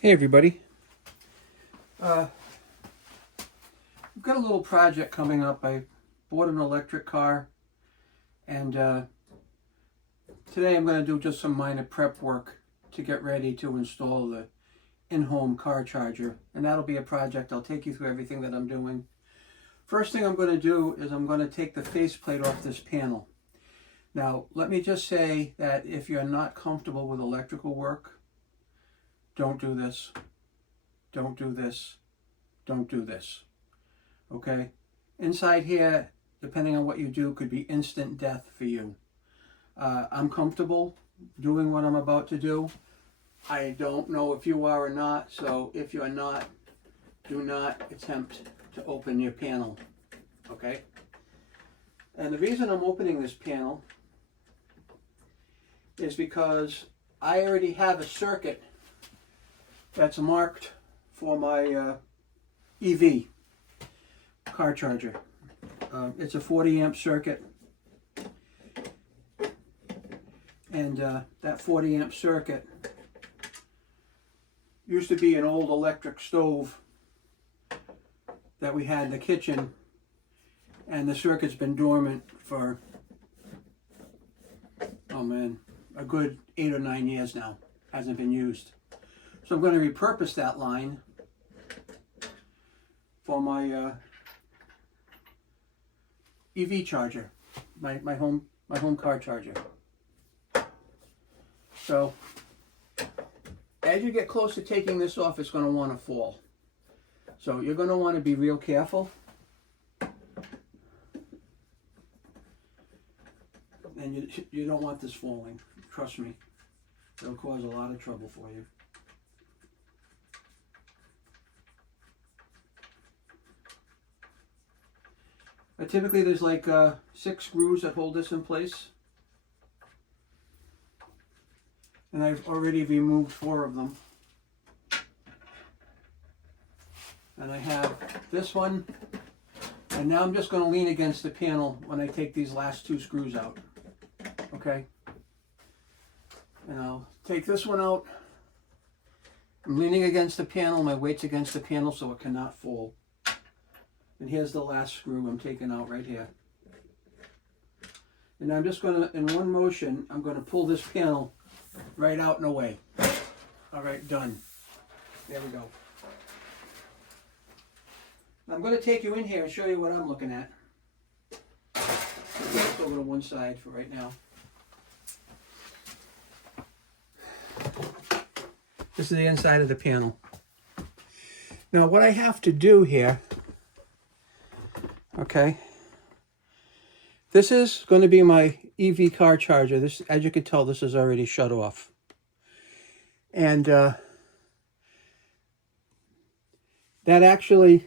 Hey everybody, I've got a little project coming up. I bought an electric car and today I'm going to do just some minor prep work to get ready to install the in-home car charger, and that'll be a project. I'll take you through everything that I'm doing. First thing I'm going to do is I'm going to take the faceplate off this panel. Now let me just say that if you're not comfortable with electrical work, don't do this. Don't do this, don't do this, okay? Inside here, depending on what you do, could be instant death for you. I'm comfortable doing what I'm about to do. I don't know if you are or not, so if you're not, do not attempt to open your panel, okay? And the reason I'm opening this panel is because I already have a circuit that's marked for my EV car charger. It's a 40 amp circuit, and that 40 amp circuit used to be an old electric stove that we had in the kitchen, and the circuit's been dormant for, oh man, a good 8 or 9 years now. Hasn't been used. So I'm going to repurpose that line for my EV charger, my home car charger. So as you get close to taking this off, it's going to want to fall. So you're going to want to be real careful. And you don't want this falling. Trust me. It'll cause a lot of trouble for you. Typically there's like 6 screws that hold this in place. And I've already removed 4 of them. And I have this one. And now I'm just going to lean against the panel when I take these last 2 screws out. Okay? And I'll take this one out. I'm leaning against the panel. My weight's against the panel so it cannot fall. And here's the last screw I'm taking out right here. And I'm just going to, in one motion, I'm going to pull this panel right out and away. All right, done. There we go. I'm going to take you in here and show you what I'm looking at. Let's over to one side for right now. This is the inside of the panel. Now what I have to do here, okay, this is going to be my EV car charger. This, as you can tell, this is already shut off. And that actually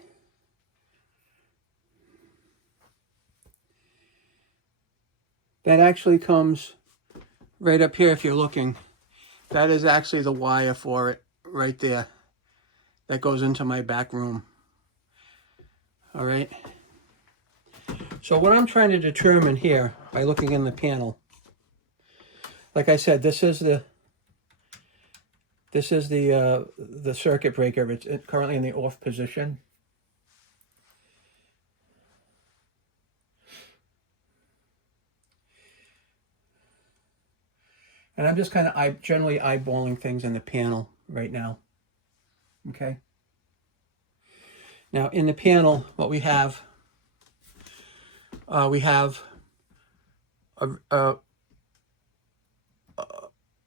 comes right up here if you're looking. That is actually the wire for it right there. That goes into my back room. All right. So what I'm trying to determine here by looking in the panel, like I said, this is the circuit breaker. It's currently in the off position. And I'm just kind of generally eyeballing things in the panel right now. Okay. Now in the panel, what we have a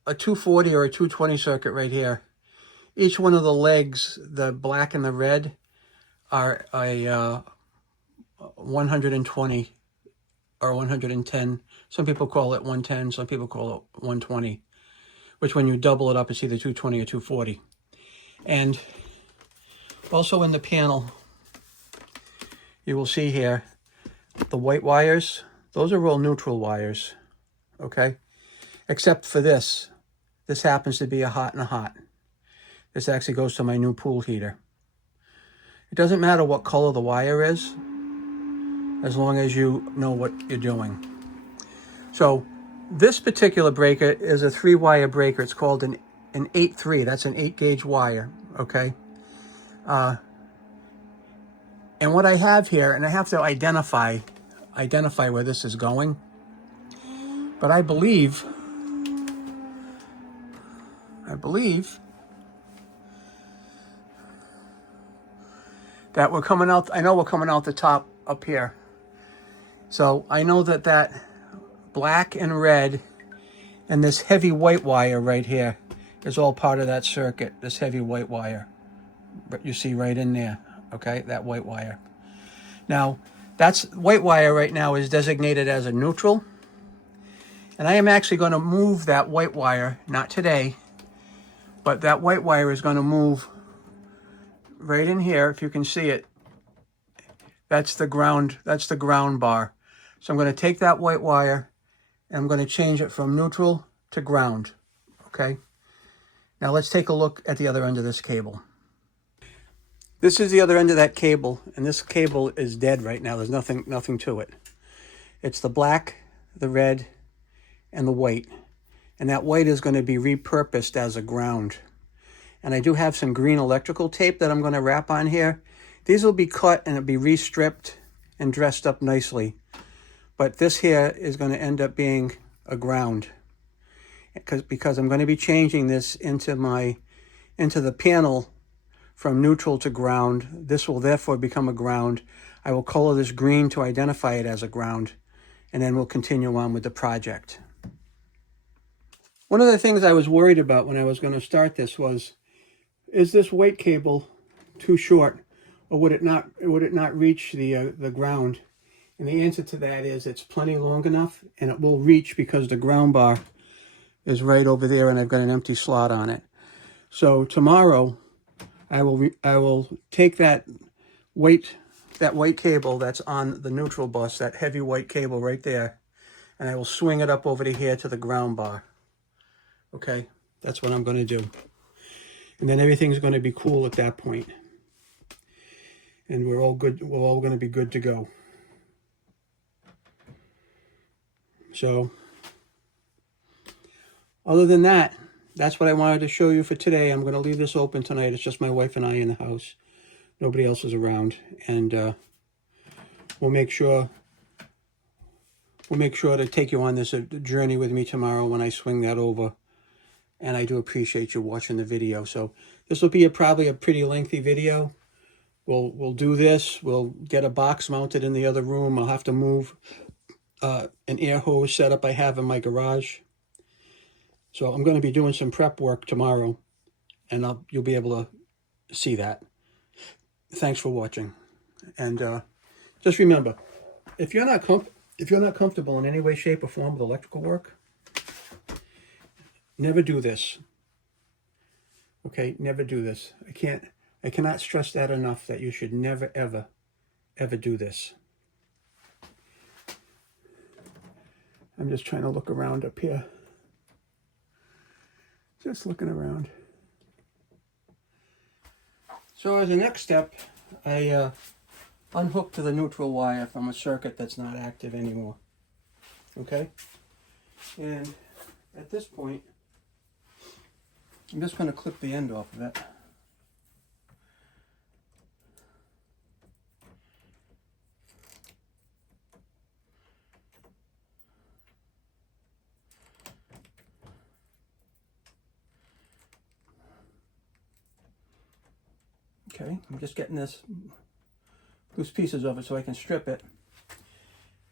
240 or a 220 circuit right here. Each one of the legs, the black and the red, are a 120 or 110. Some people call it 110, some people call it 120, which when you double it up, it's either 220 or 240. And also in the panel, you will see here, the white wires, those are all neutral wires, okay? Except for this. This happens to be a hot and a hot. This actually goes to my new pool heater. It doesn't matter what color the wire is, as long as you know what you're doing. So this particular breaker is a 3-wire breaker. It's called an an 8-3. That's an 8-gauge wire, okay? And what I have here, and I have to identify where this is going, but I believe that we're coming out, I know we're coming out the top up here. So I know that that black and red and this heavy white wire right here is all part of that circuit, this heavy white wire. But you see right in there, okay, that white wire. Now, that's white wire right now is designated as a neutral. And I am actually going to move that white wire, not today, but that white wire is going to move right in here, if you can see it. That's the ground bar. So I'm going to take that white wire and I'm going to change it from neutral to ground, okay? Now let's take a look at the other end of this cable. This is the other end of that cable, and this cable is dead right now. There's nothing to it. It's the black, the red, and the white. And that white is going to be repurposed as a ground. And I do have some green electrical tape that I'm going to wrap on here. These will be cut and it'll be restripped and dressed up nicely. But this here is going to end up being a ground. Because I'm going to be changing this into the panel from neutral to ground. This will therefore become a ground. I will color this green to identify it as a ground, and then we'll continue on with the project. One of the things I was worried about when I was going to start this was, is this white cable too short, or would it not reach the ground? And the answer to that is it's plenty long enough, and it will reach because the ground bar is right over there, and I've got an empty slot on it. So tomorrow, I will take that white cable that's on the neutral bus, that heavy white cable right there, and I will swing it up over to here to the ground bar. Okay, that's what I'm going to do. And then everything's going to be cool at that point. And we're all good. We're all going to be good to go. So, other than that, that's what I wanted to show you for today. I'm going to leave this open tonight. It's just my wife and I in the house. Nobody else is around. And we'll make sure to take you on this journey with me tomorrow when I swing that over. And I do appreciate you watching the video. So this will be probably a pretty lengthy video. We'll do this. We'll get a box mounted in the other room. I'll have to move an air hose setup I have in my garage. So I'm going to be doing some prep work tomorrow, and you'll be able to see that. Thanks for watching, and just remember, if you're not comfortable in any way, shape, or form with electrical work, never do this. Okay, never do this. I cannot stress that enough, that you should never, ever, ever do this. I'm just trying to look around up here. Just looking around. So as a next step, I unhooked the neutral wire from a circuit that's not active anymore. Okay? And at this point, I'm just going to clip the end off of it. Okay, I'm just getting this loose pieces of it so I can strip it.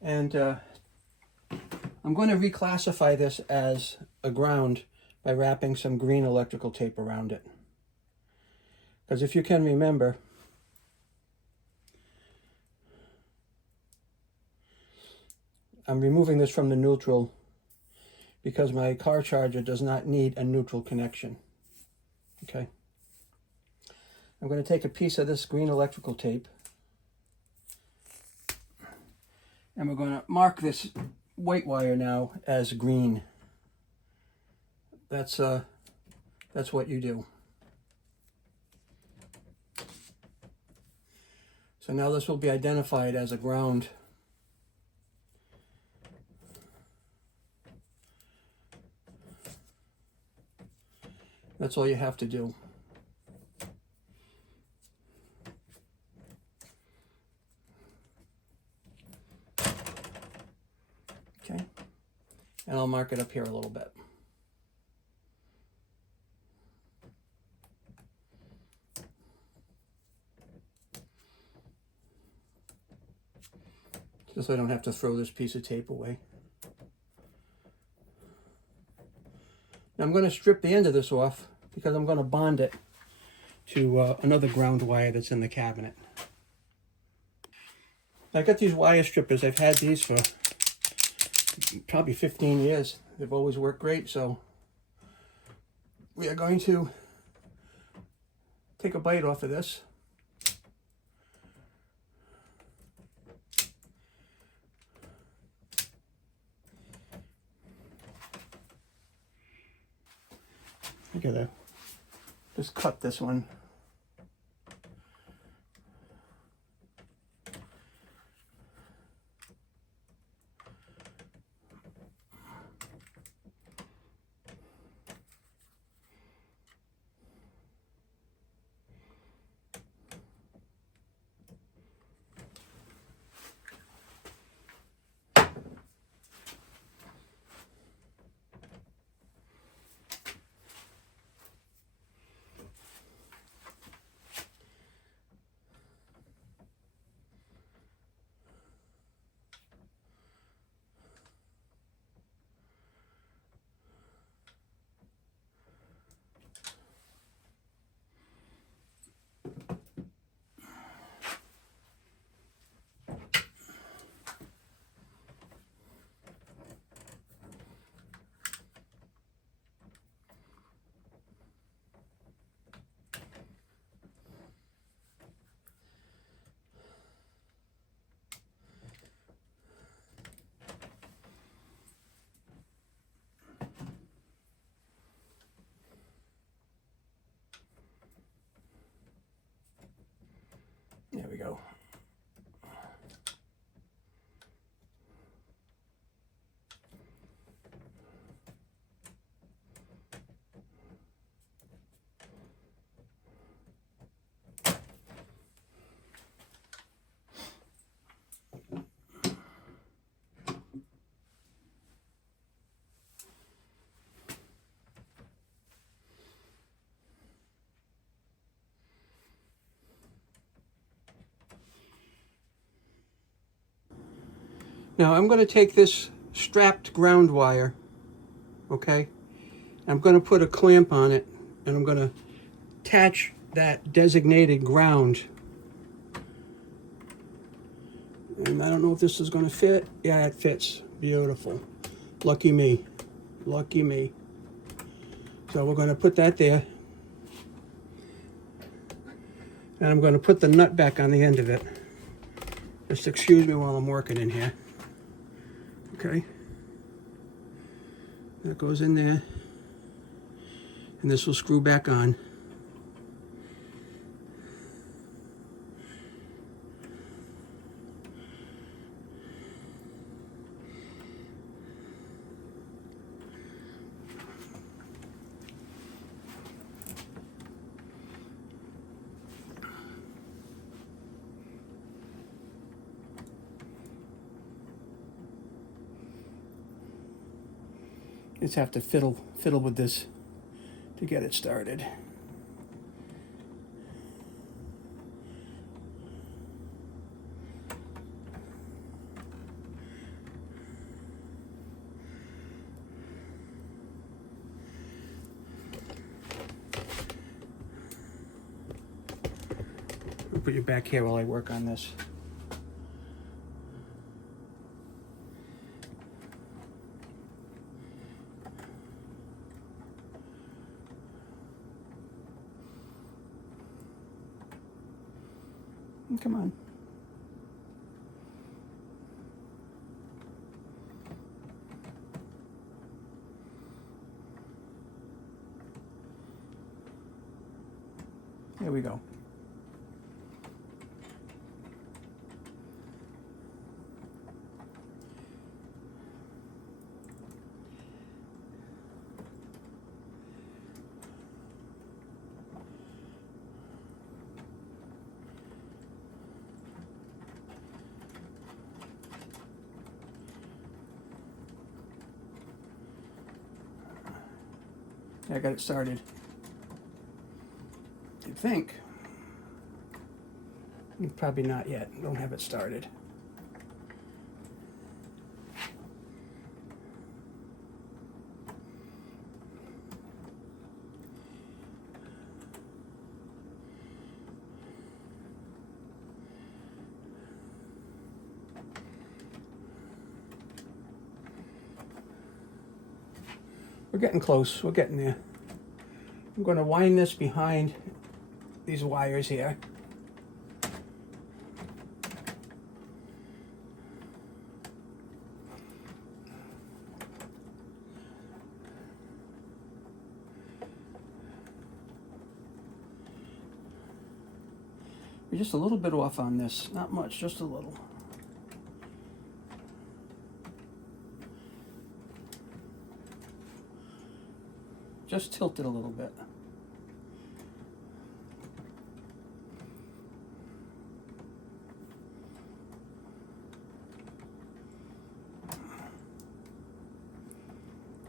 And I'm going to reclassify this as a ground by wrapping some green electrical tape around it. Because if you can remember, I'm removing this from the neutral because my car charger does not need a neutral connection. Okay. I'm going to take a piece of this green electrical tape, and we're going to mark this white wire now as green. That's what you do. So now this will be identified as a ground. That's all you have to do. Okay, and I'll mark it up here a little bit. Just so I don't have to throw this piece of tape away. Now I'm going to strip the end of this off because I'm going to bond it to another ground wire that's in the cabinet. I got these wire strippers. I've had these for probably 15 years. They've always worked great, so we are going to take a bite off of this. I gotta just cut this one. There we go. Now I'm going to take this strapped ground wire, okay? I'm going to put a clamp on it, and I'm going to attach that designated ground. And I don't know if this is going to fit. Yeah, it fits. Beautiful. Lucky me. Lucky me. So we're going to put that there. And I'm going to put the nut back on the end of it. Just excuse me while I'm working in here. Okay. That goes in there. And this will screw back on. Just have to fiddle with this to get it started. I'll put you back here while I work on this. Come on. There we go. I got it started. I think. Probably not yet. Don't have it started. We're getting close. We're getting there. I'm going to wind this behind these wires here. We're just a little bit off on this. Not much, just a little. Just tilt it a little bit.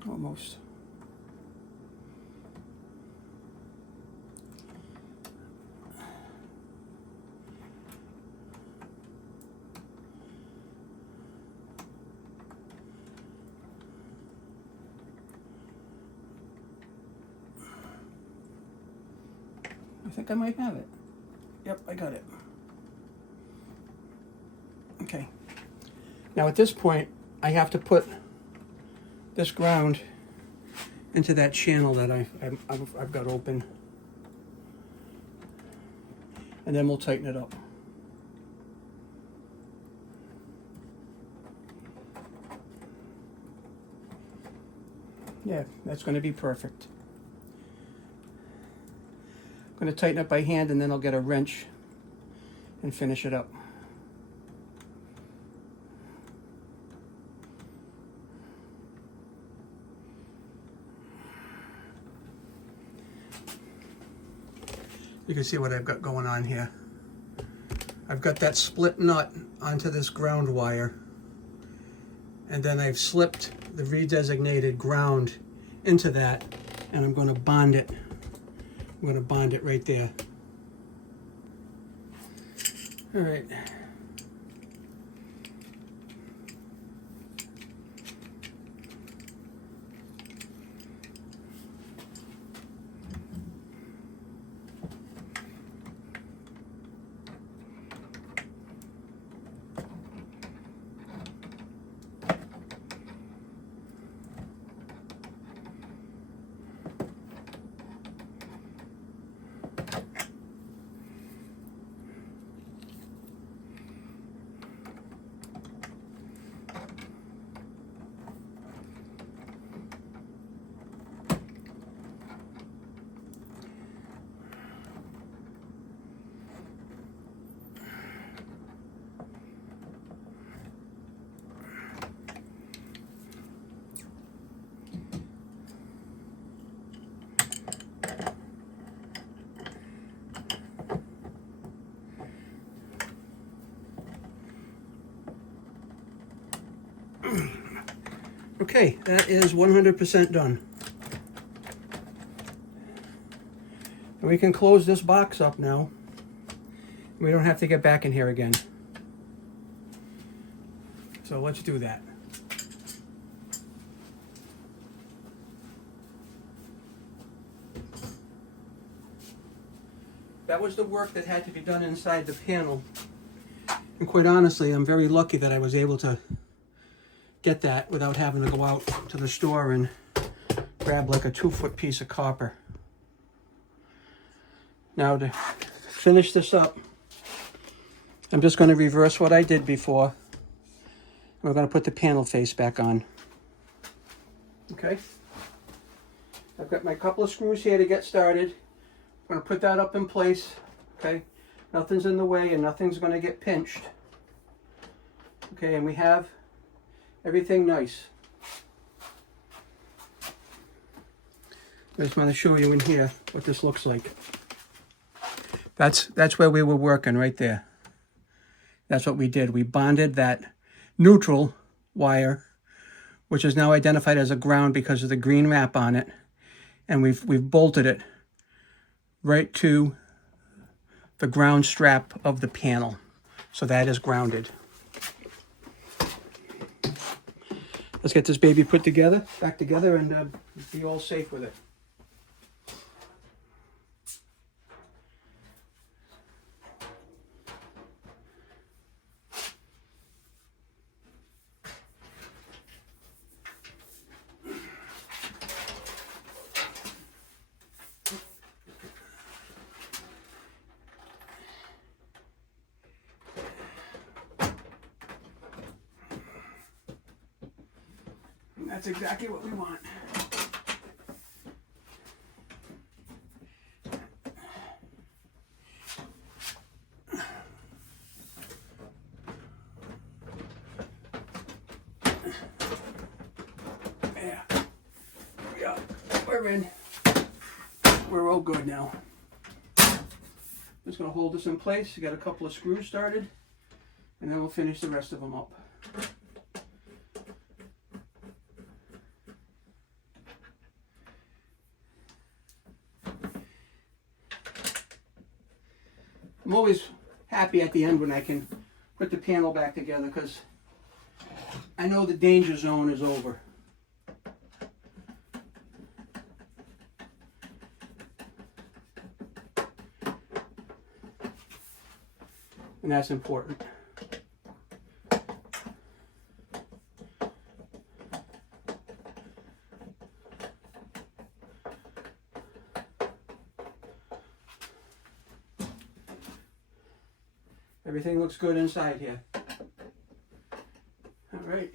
Almost. I think I might have it. Yep, I got it. Okay. Now at this point, I have to put this ground into that channel that I've got open. And then we'll tighten it up. Yeah, that's going to be perfect. I'm going to tighten it by hand, and then I'll get a wrench and finish it up. You can see what I've got going on here. I've got that split nut onto this ground wire, and then I've slipped the redesignated ground into that, and I'm going to bond it. I'm going to bond it right there. All right. Okay, that is 100% done. And we can close this box up now. We don't have to get back in here again. So let's do that. That was the work that had to be done inside the panel. And quite honestly, I'm very lucky that I was able to get that without having to go out to the store and grab like a 2-foot piece of copper. Now to finish this up, I'm just going to reverse what I did before. We're going to put the panel face back on. Okay. I've got my couple of screws here to get started. I'm going to put that up in place. Okay. Nothing's in the way and nothing's going to get pinched. Okay, and we have everything nice. I just want to show you in here what this looks like. That's where we were working right there. That's what we did. We bonded that neutral wire, which is now identified as a ground because of the green wrap on it. and we've bolted it right to the ground strap of the panel. So that is grounded. Let's get this baby put together, back together, and be all safe with it. That's exactly what we want. Yeah, we are. We're in. We're all good now. Just going to hold this in place. Got a couple of screws started, and then we'll finish the rest of them up. I'm always happy at the end when I can put the panel back together, because I know the danger zone is over. And that's important. Everything looks good inside here. All right.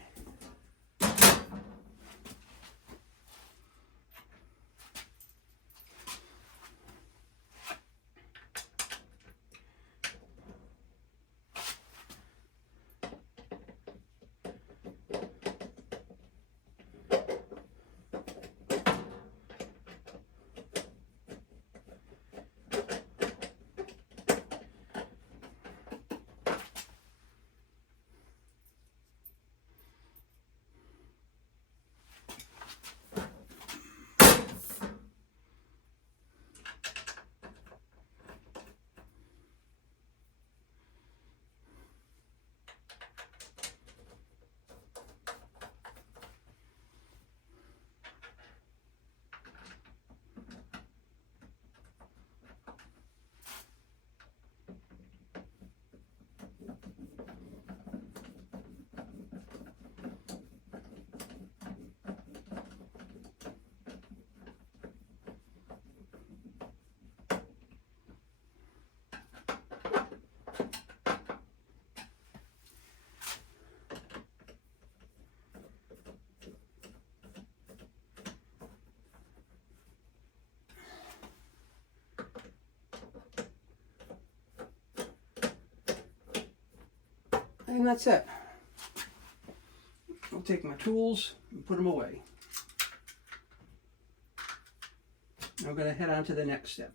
And that's it. I'll take my tools and put them away. I'm going to head on to the next step.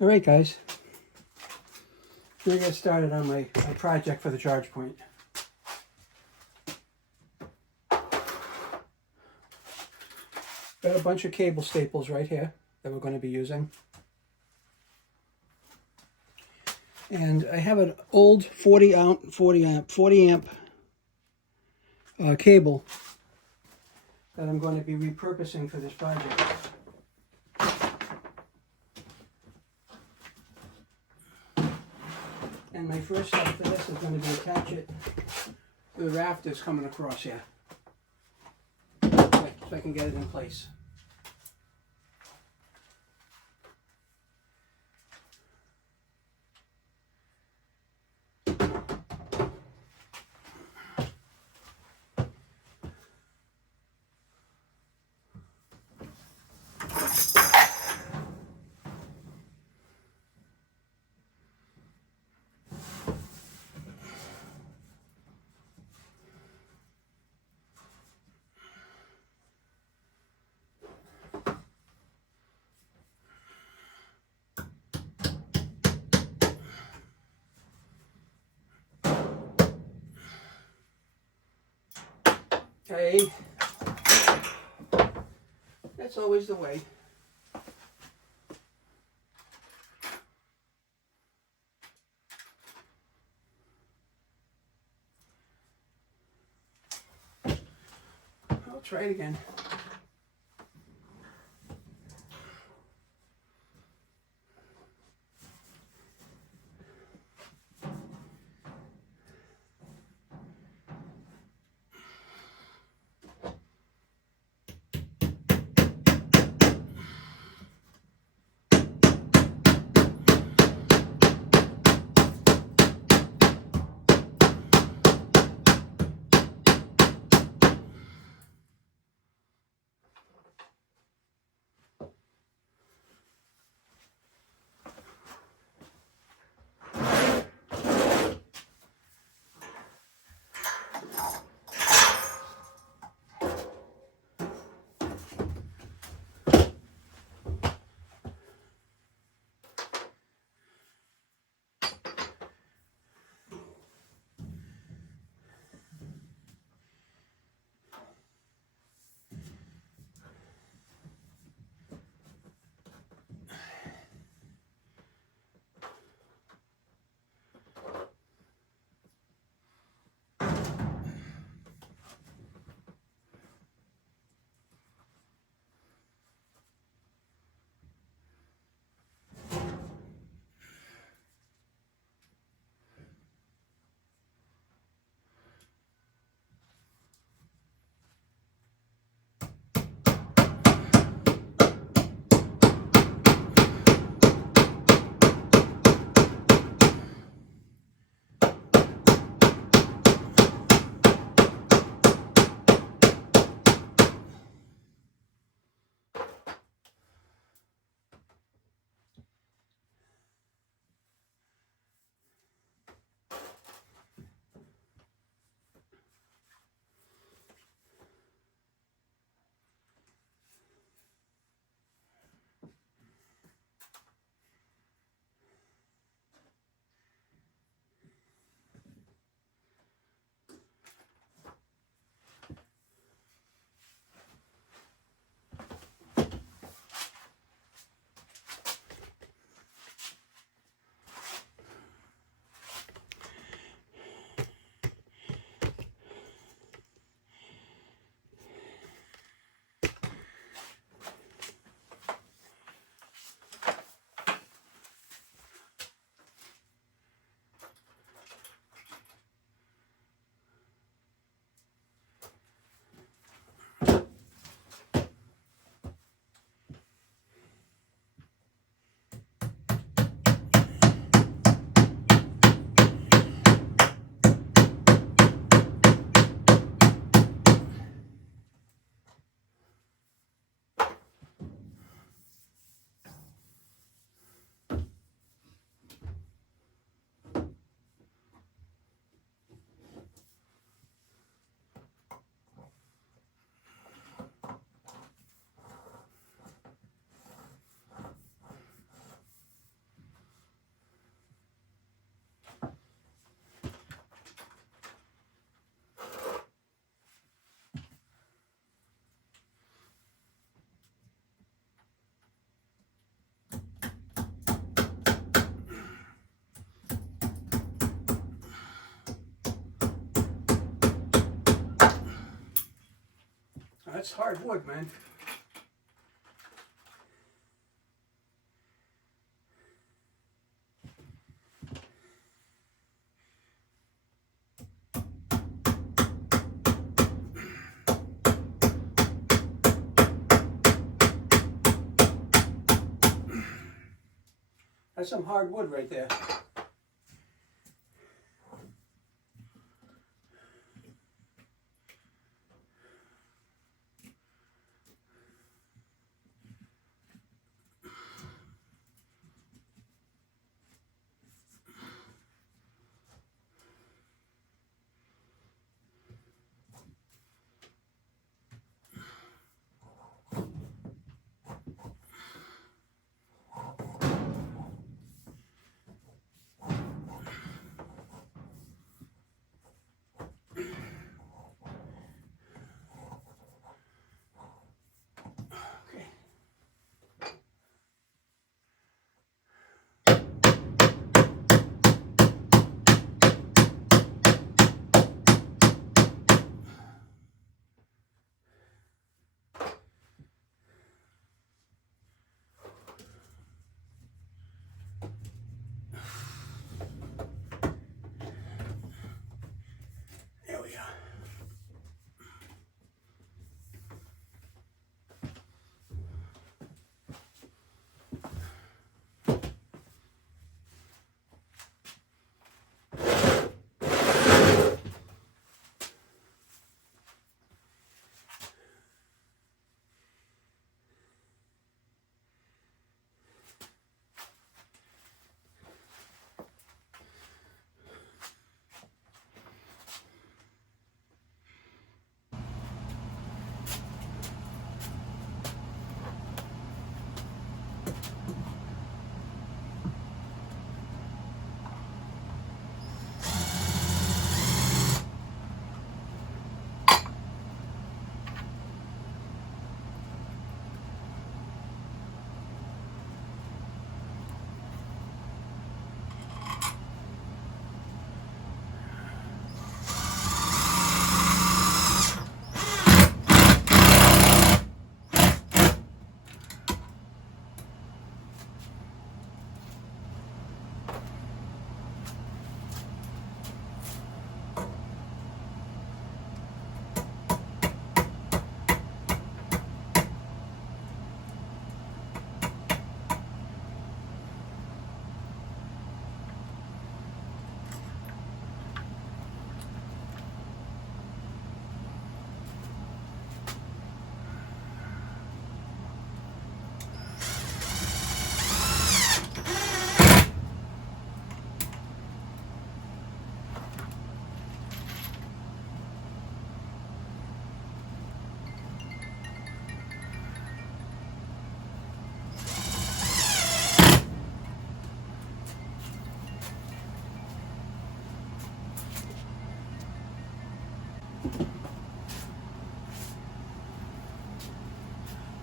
All right, guys. We're going to get started on my project for the ChargePoint. Got a bunch of cable staples right here that we're going to be using. And I have an old 40 amp cable that I'm going to be repurposing for this project. And my first step for this is going to be attach it to the rafters coming across here, so I can get it in place. Okay. That's always the way. I'll try it again. That's hard wood, man. That's some hard wood right there.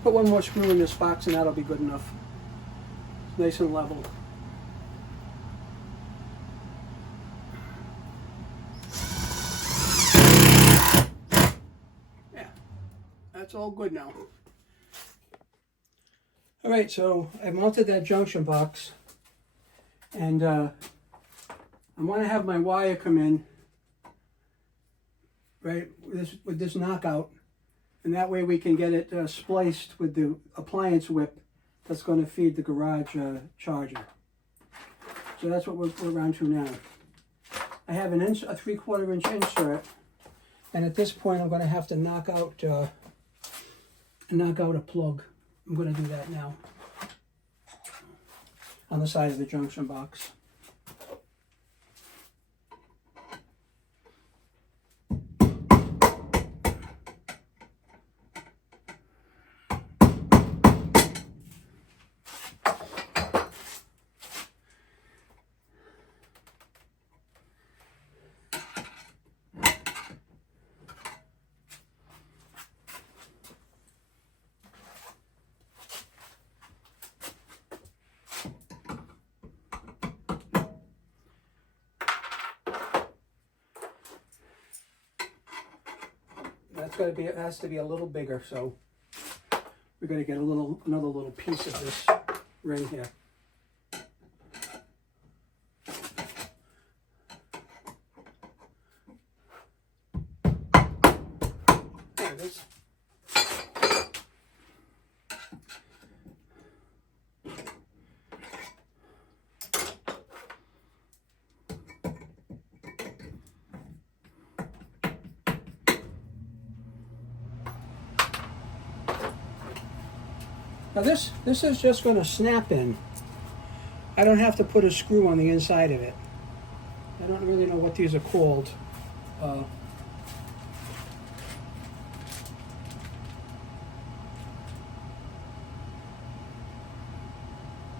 Put one more screw in this box and that'll be good enough. It's nice and level. Yeah, that's all good now. All right, so I mounted that junction box, and I want to have my wire come in right with this knockout, and that way we can get it spliced with the appliance whip that's going to feed the garage charger. So that's what we're on to now. I have a 3/4 inch insert, and at this point I'm going to have to knock out a plug. I'm going to do that now on the side of the junction box. It has to be a little bigger, so we're going to get another little piece of this ring here. There it is. Now this is just going to snap in. I don't have to put a screw on the inside of it. I don't really know what these are called.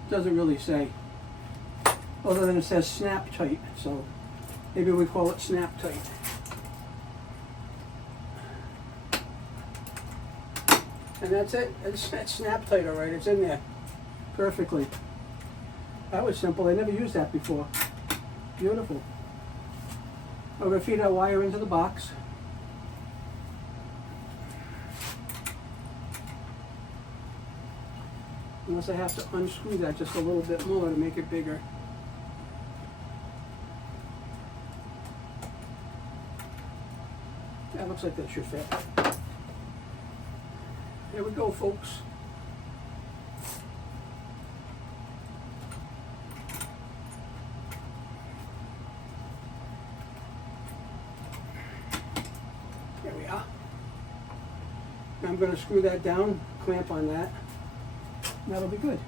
Doesn't really say, other than it says snap tight, so maybe we call it snap tight. And that's it. It's snap tight, all right. It's in there perfectly. That was simple. I never used that before. Beautiful. We're going to feed our wire into the box. Unless I have to unscrew that just a little bit more to make it bigger. That looks like that should fit. There we go, folks. There we are. Now I'm going to screw that down, clamp on that. And that'll be good.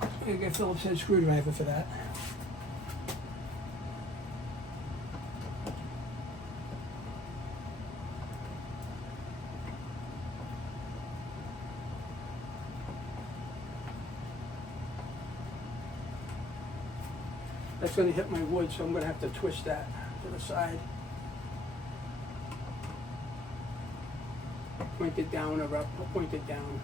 I get Phillips head screwdriver for that. That's going to hit my wood, so I'm going to have to twist that to the side. Point it down or up, or point it down.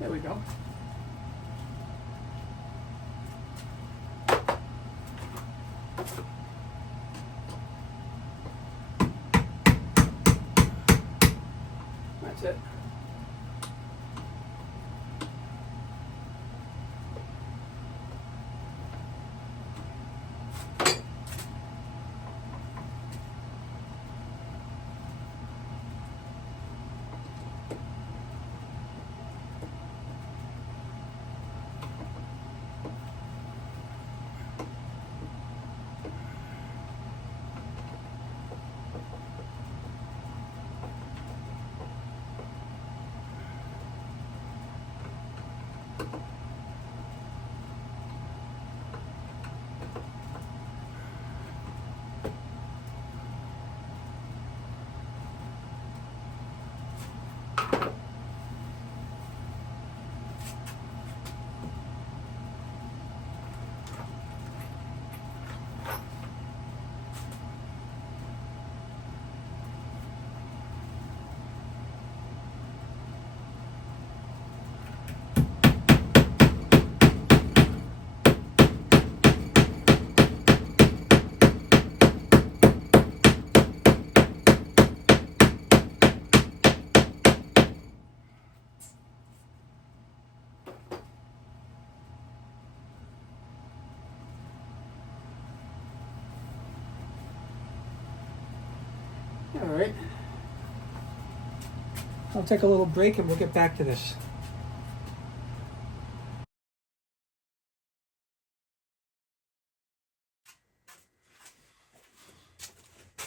There we go. That's it. All right. I'll take a little break and we'll get back to this.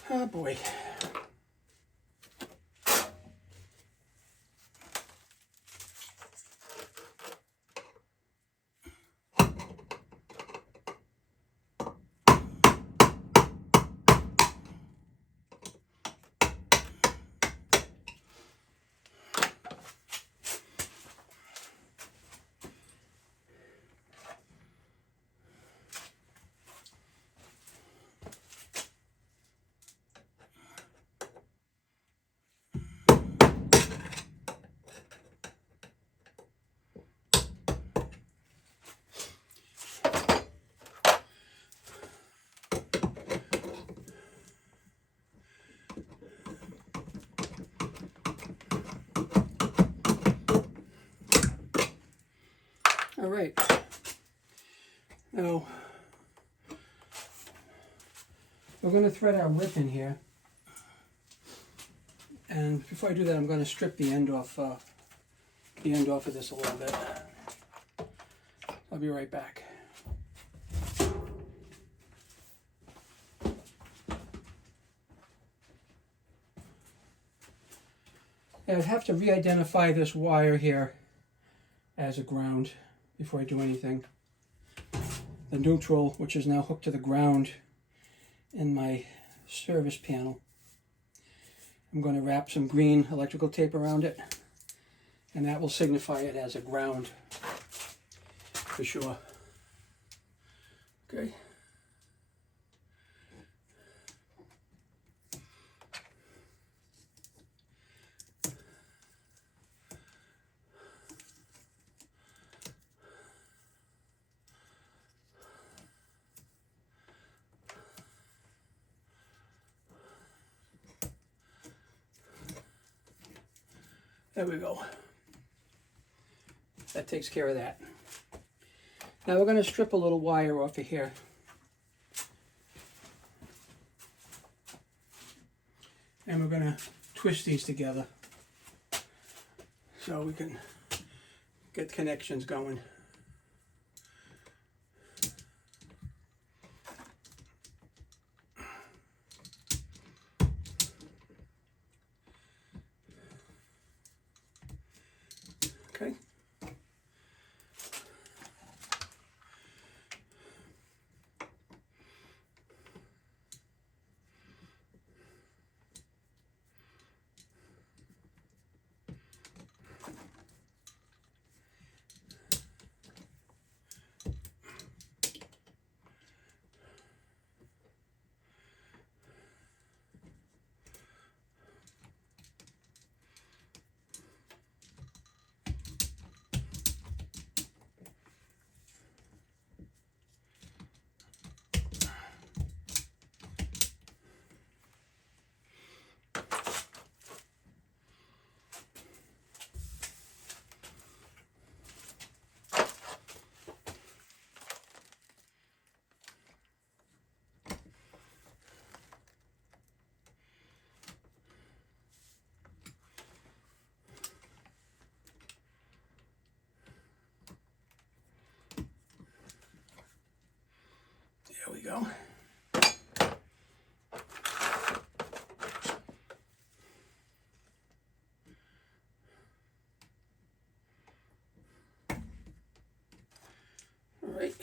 Oh boy. All right. Now, we're going to thread our lip in here. And before I do that, I'm going to strip the end off of this a little bit. I'll be right back. I'd have to re-identify this wire here as a ground before I do anything. The neutral, which is now hooked to the ground in my service panel. I'm going to wrap some green electrical tape around it, and that will signify it as a ground for sure. Okay. There we go. That takes care of that. Now we're going to strip a little wire off of here. And we're going to twist these together so we can get connections going. Okay. There we go. All right.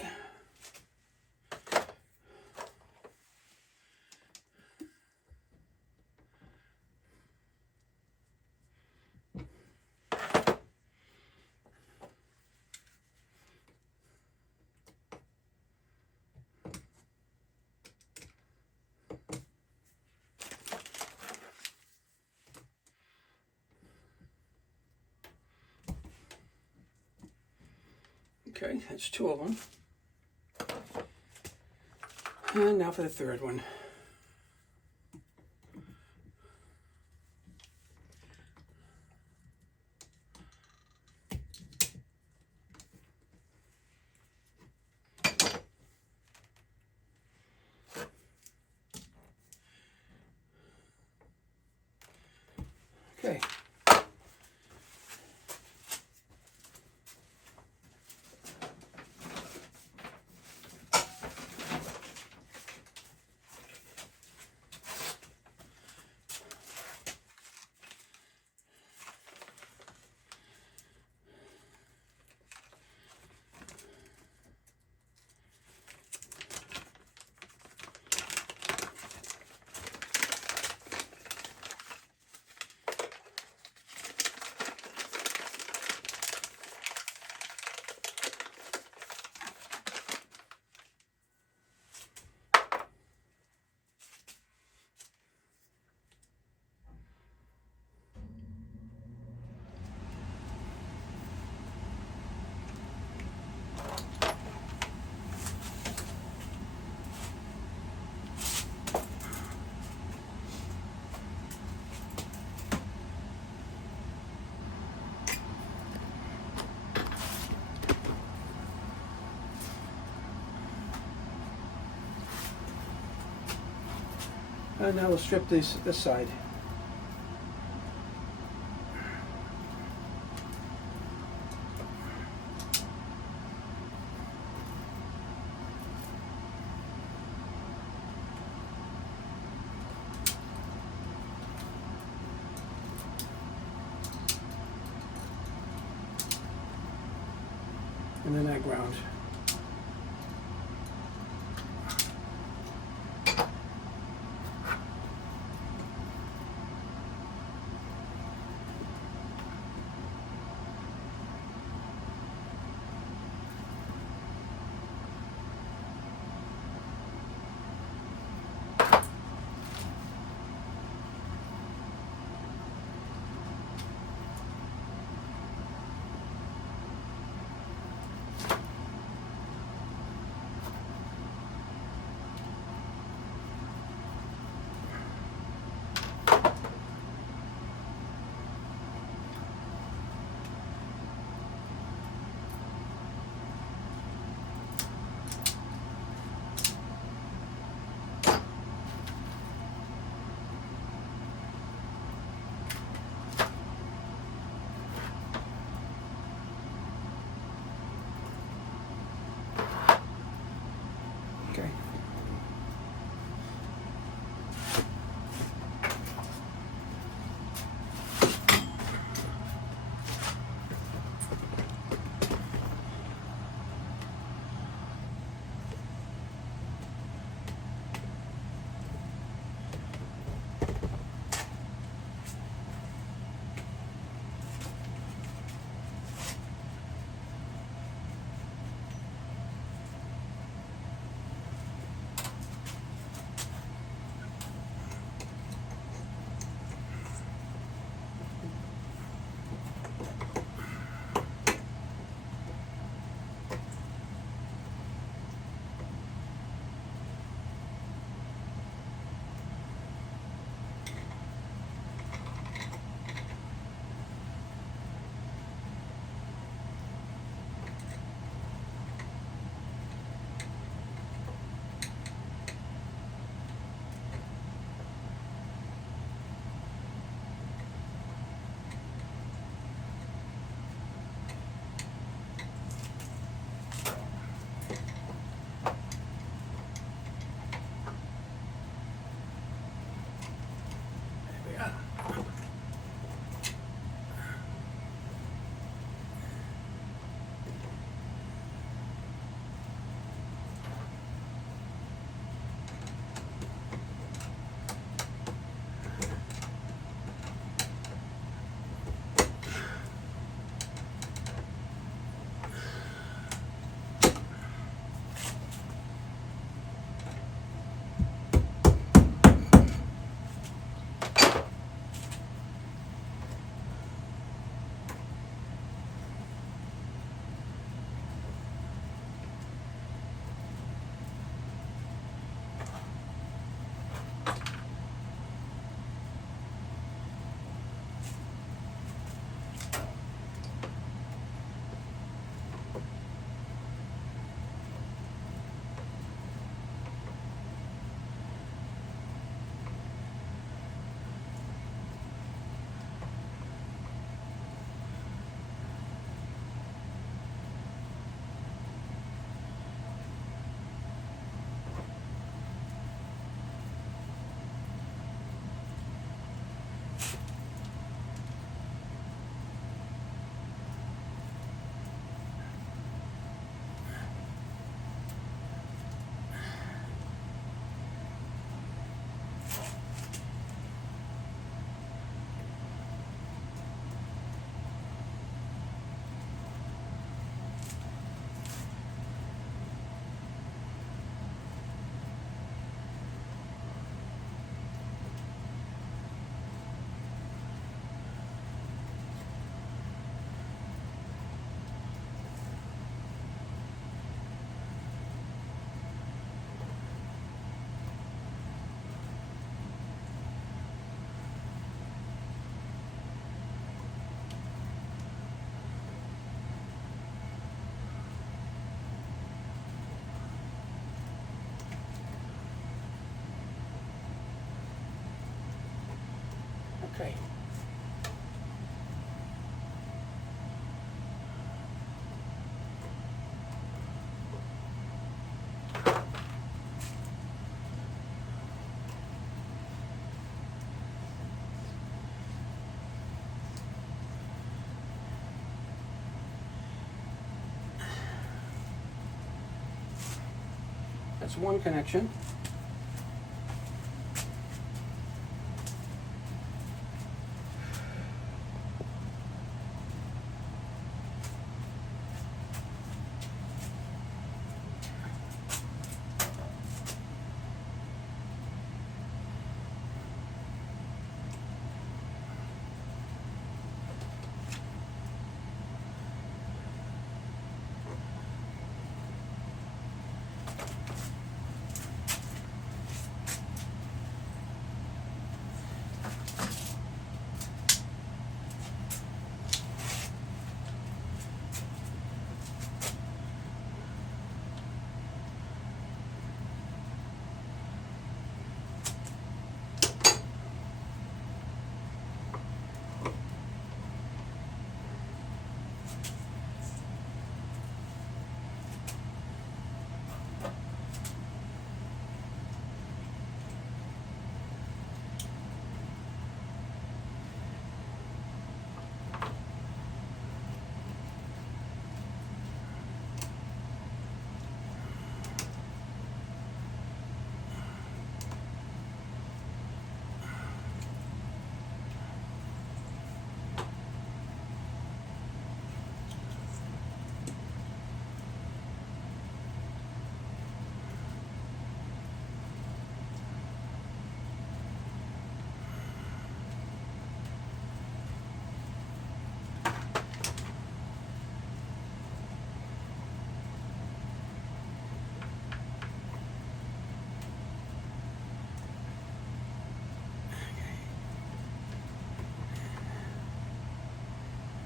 Okay, that's 2 of them. And now for the third one. Okay. And now we'll strip this side. And then that ground. Okay. That's one connection.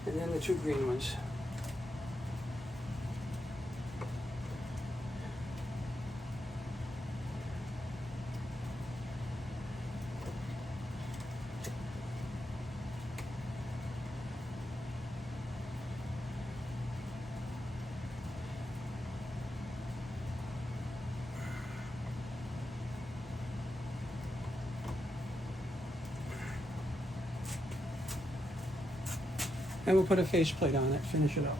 And then the two green ones. And we'll put a faceplate on it, finish it up.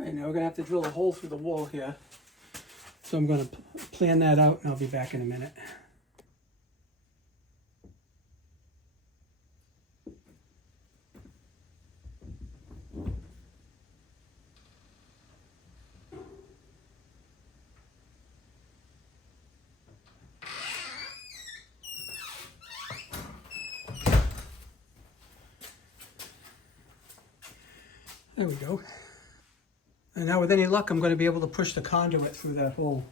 All right, now we're going to have to drill a hole through the wall here. So I'm going to plan that out and I'll be back in a minute. There we go. And now with any luck, I'm going to be able to push the conduit through that hole.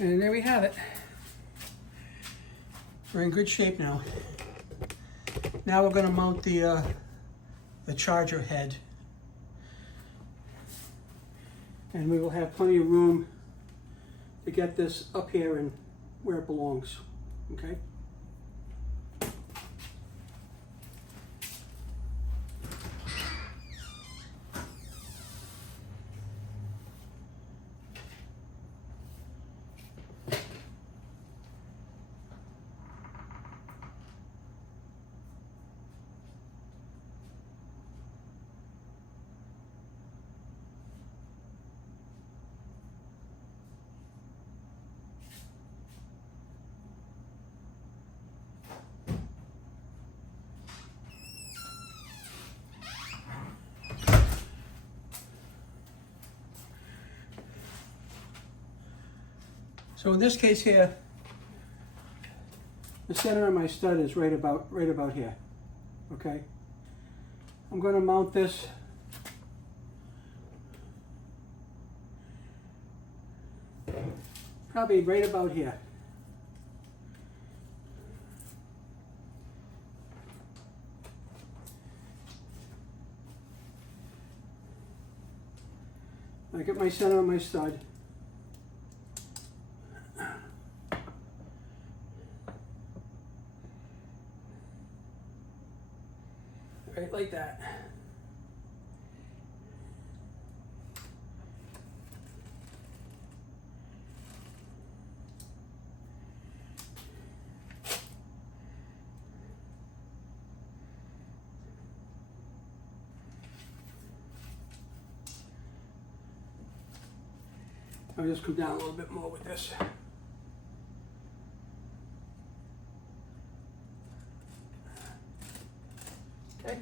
And there we have it. We're in good shape now. Now we're going to mount the charger head. And we will have plenty of room to get this up here and where it belongs. Okay? So in this case here, the center of my stud is right about here. Okay? I'm going to mount this probably right about here. I get my center of my stud. Right like that. I'll just come down a little bit more with this. Okay.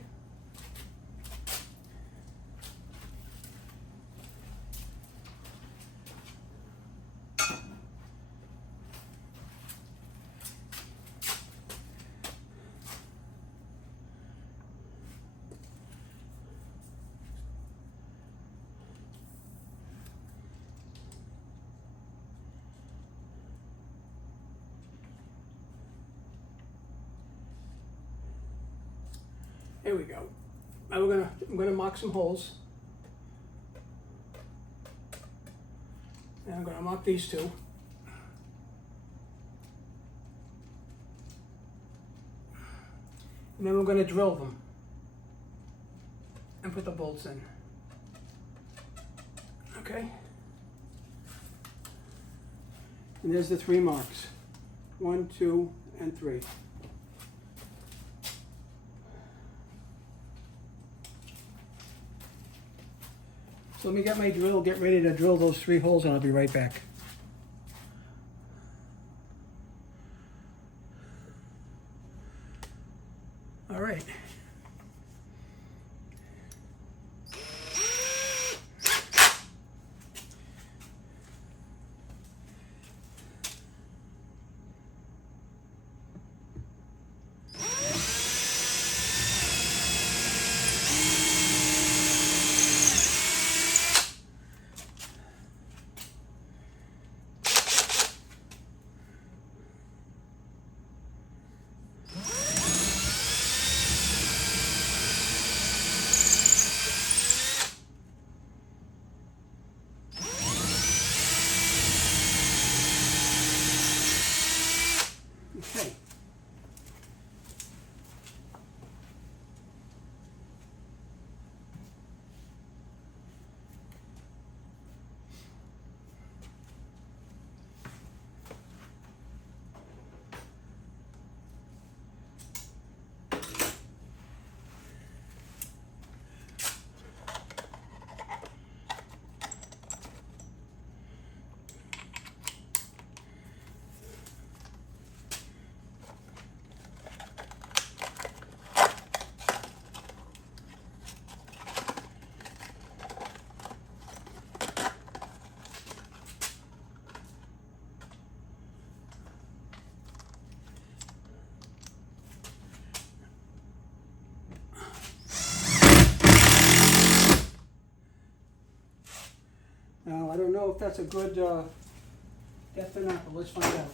There we go. Now I'm gonna mark some holes. And I'm gonna mark these two. And then we're gonna drill them and put the bolts in. Okay? And there's the 3 marks. 1, 2, and 3. So let me get my drill, get ready to drill those 3 holes, and I'll be right back. All right. Okay. Now, I don't know if that's a good Definitely not, but let's find out.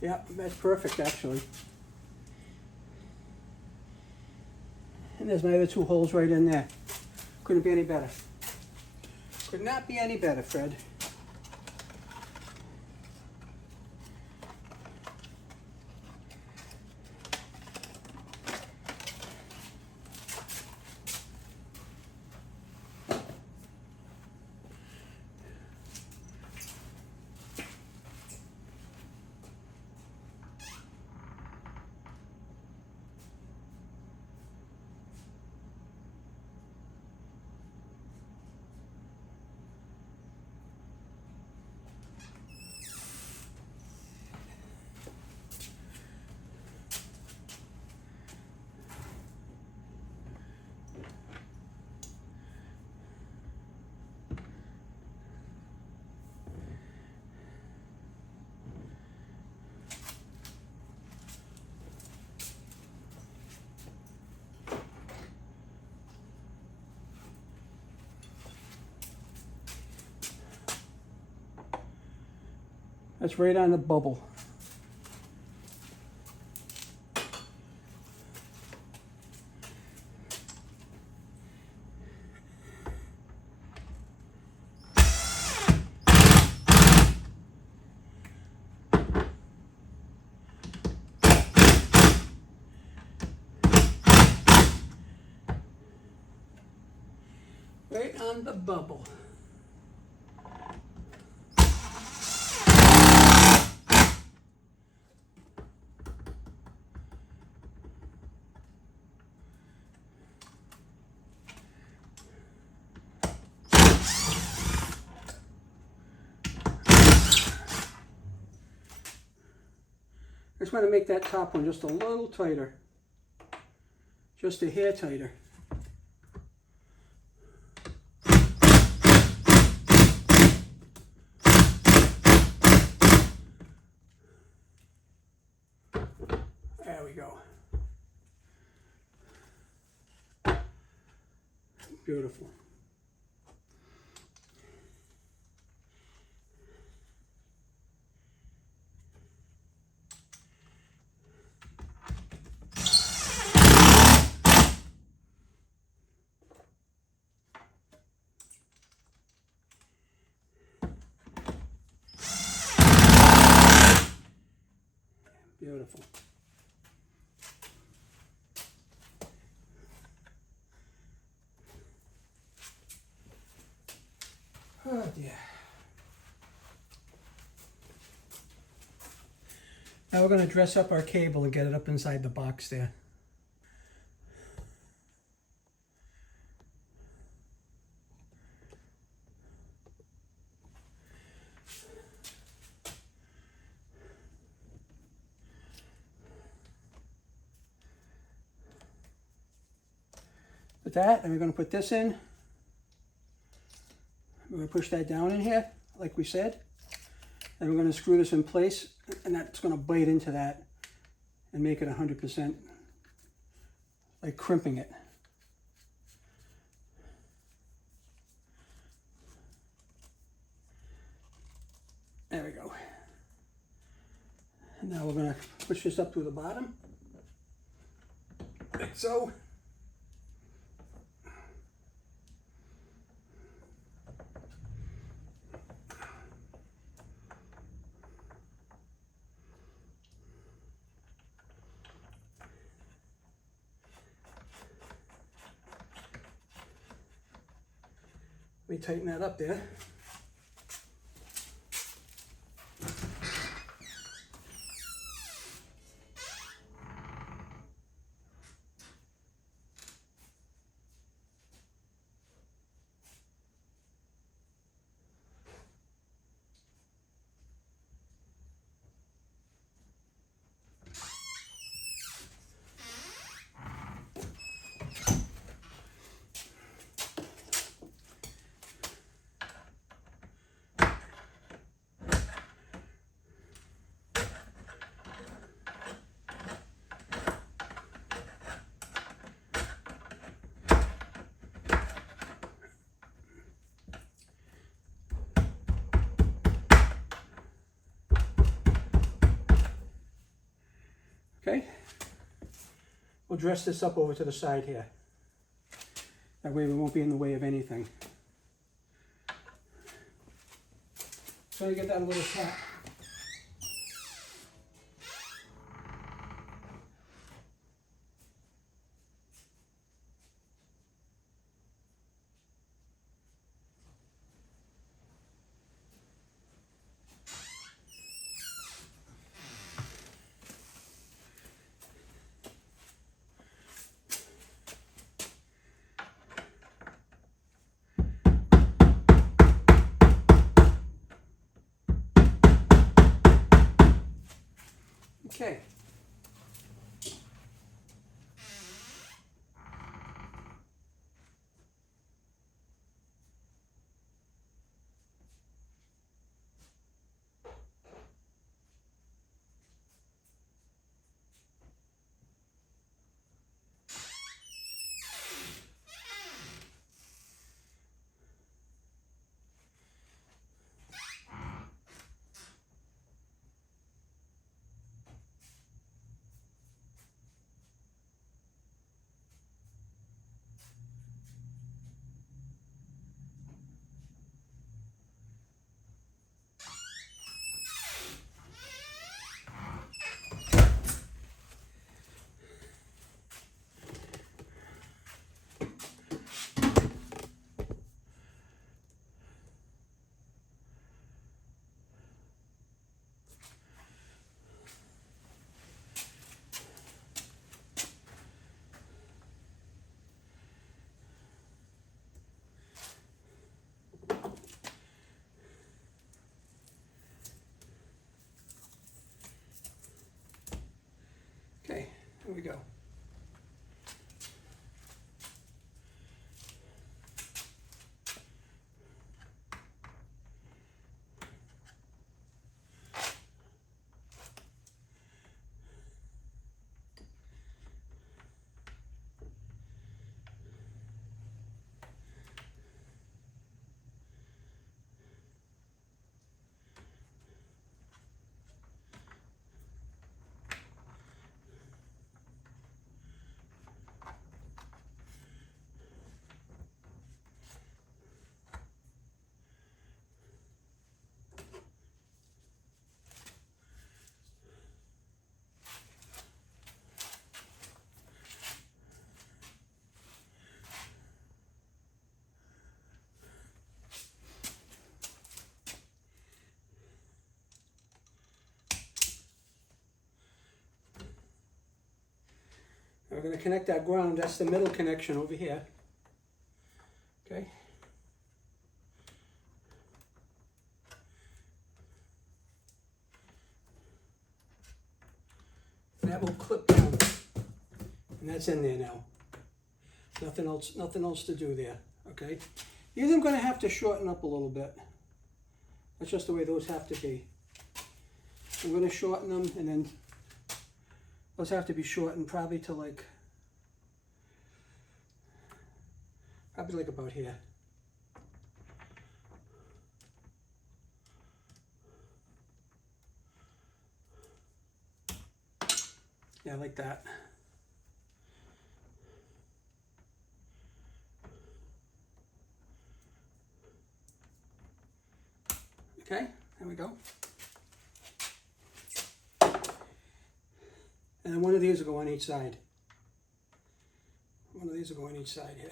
Yeah, that's perfect actually. And there's my other two holes right in there. Couldn't be any better. Could not be any better, Fred. That's right on the bubble. Right on the bubble. I just want to make that top one just a little tighter. Just a hair tighter. There we go. Beautiful. Beautiful. Oh dear. Now we're going to dress up our cable and get it up inside the box there. With that, and we're going to put this in. We're going to push that down in here, like we said. And we're going to screw this in place, and that's going to bite into that and make it 100%, like crimping it. There we go. And now we're going to push this up to the bottom, like so. Let me tighten that up there. we'll dress this up over to the side here. That way we won't be in the way of anything. So you get that little tap. Okay. Okay, here we go. We're going to connect that ground. That's the middle connection over here. Okay. That will clip down, and that's in there now. Nothing else to do there. Okay. You're then going to have to shorten up a little bit. That's just the way those have to be. I'm going to shorten them, and then those have to be shortened probably to like about here. Yeah, like that. Okay, there we go. And then one of these will go on each side. One of these will go on each side here.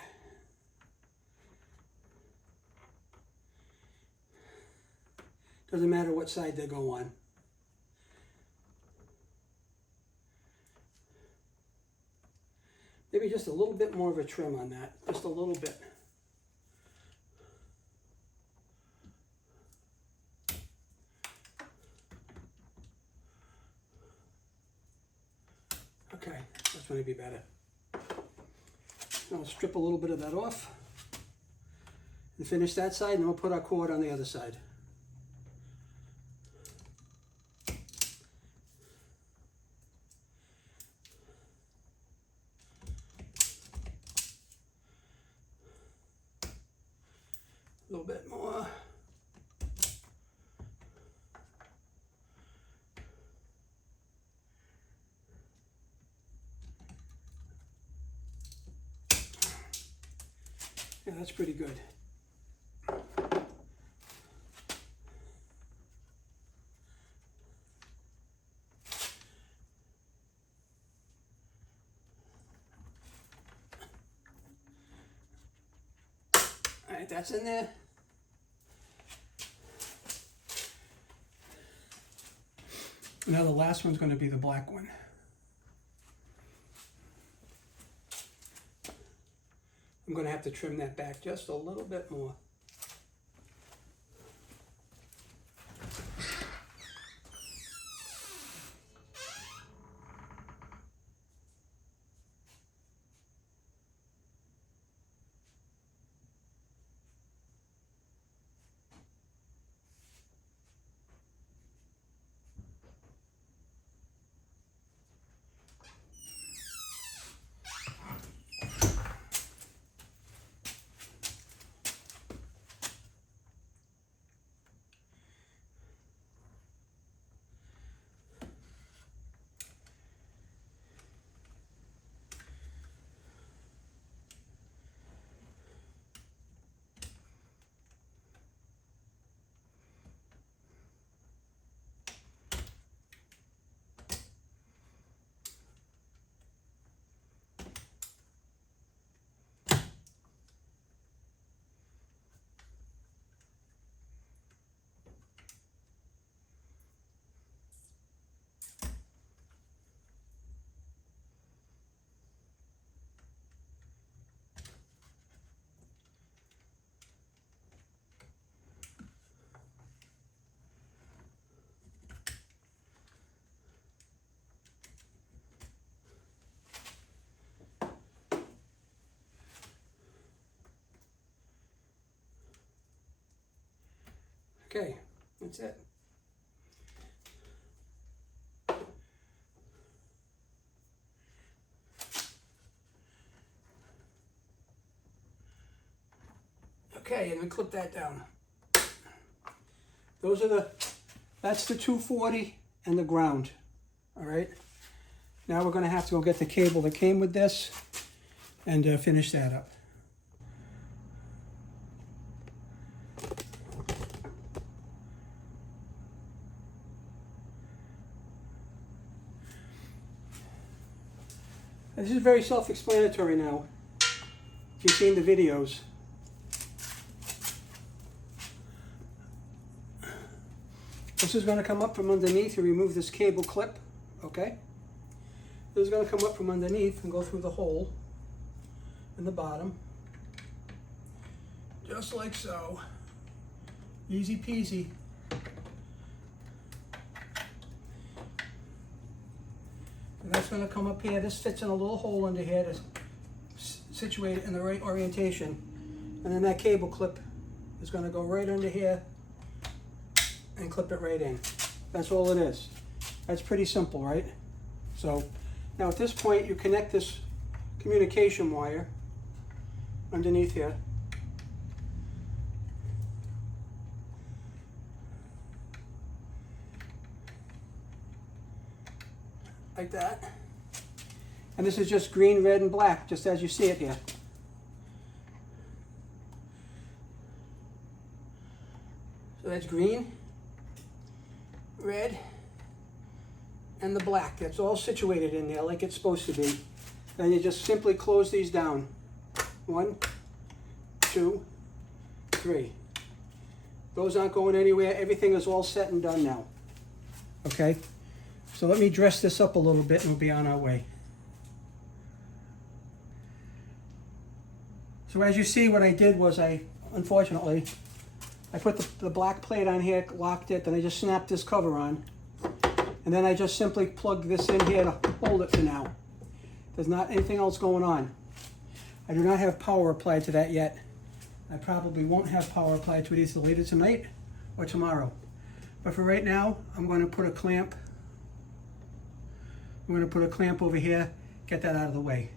Doesn't matter what side they go on. Maybe just a little bit more of a trim on that, just a little bit. Okay, that's going to be better. I'll strip a little bit of that off and finish that side, and we'll put our cord on the other side. A little bit more. Yeah, that's pretty good. All right, that's in there. Now the last one's going to be the black one. I'm going to have to trim that back just a little bit more. Okay, that's it. Okay, and then clip that down. That's the 240 and the ground, all right? Now we're gonna have to go get the cable that came with this and finish that up. This is very self-explanatory now, if you've seen the videos. This is going to come up from underneath. You remove this cable clip, okay? This is going to come up from underneath and go through the hole in the bottom, just like so. Easy peasy. And that's going to come up here. This fits in a little hole under here to situate it in the right orientation. And then that cable clip is going to go right under here and clip it right in. That's all it is. That's pretty simple, right? So now at this point you connect this communication wire underneath here. Like that. And this is just green, red, and black, just as you see it here. So that's green, red, and the black. That's all situated in there like it's supposed to be. Then you just simply close these down. 1, 2, 3. Those aren't going anywhere. Everything is all set and done now. Okay? So let me dress this up a little bit and we'll be on our way. So as you see, what I did was unfortunately, I put the black plate on here, locked it, then I just snapped this cover on. And then I just simply plugged this in here to hold it for now. There's not anything else going on. I do not have power applied to that yet. I probably won't have power applied to it either later tonight or tomorrow. But for right now, I'm going to put a clamp. I'm going to put a clamp over here, get that out of the way.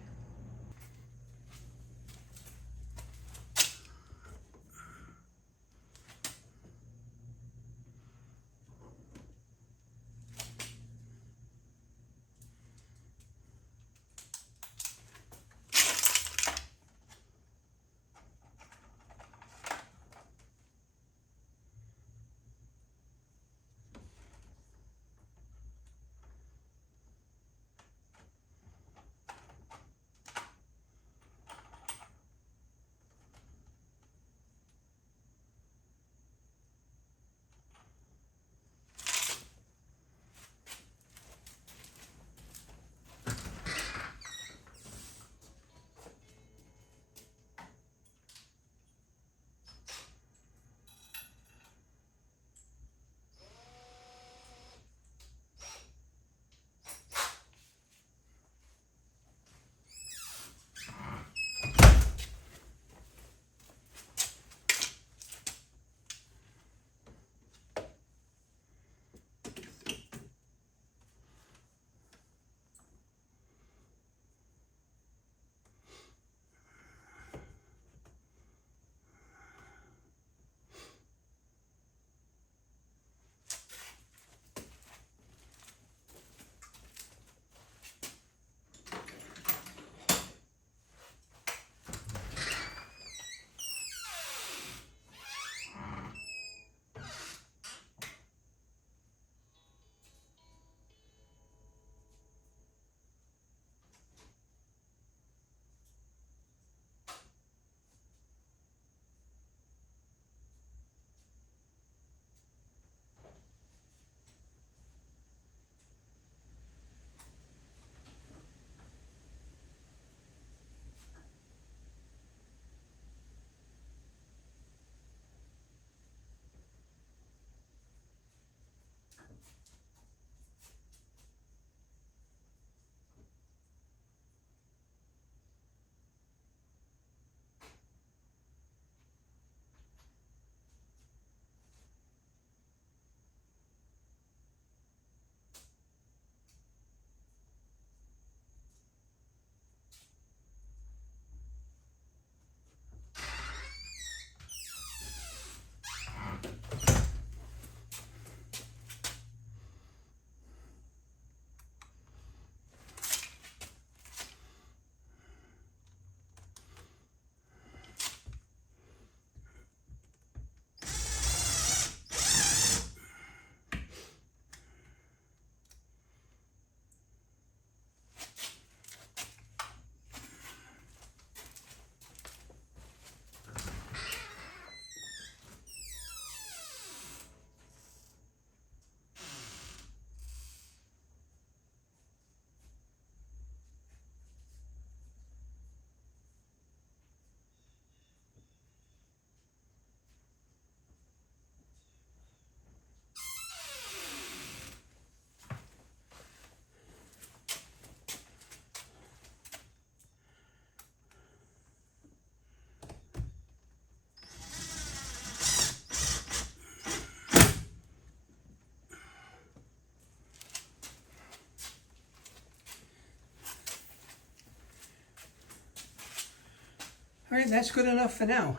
All right, that's good enough for now.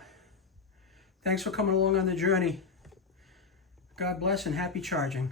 Thanks for coming along on the journey. God bless and happy charging.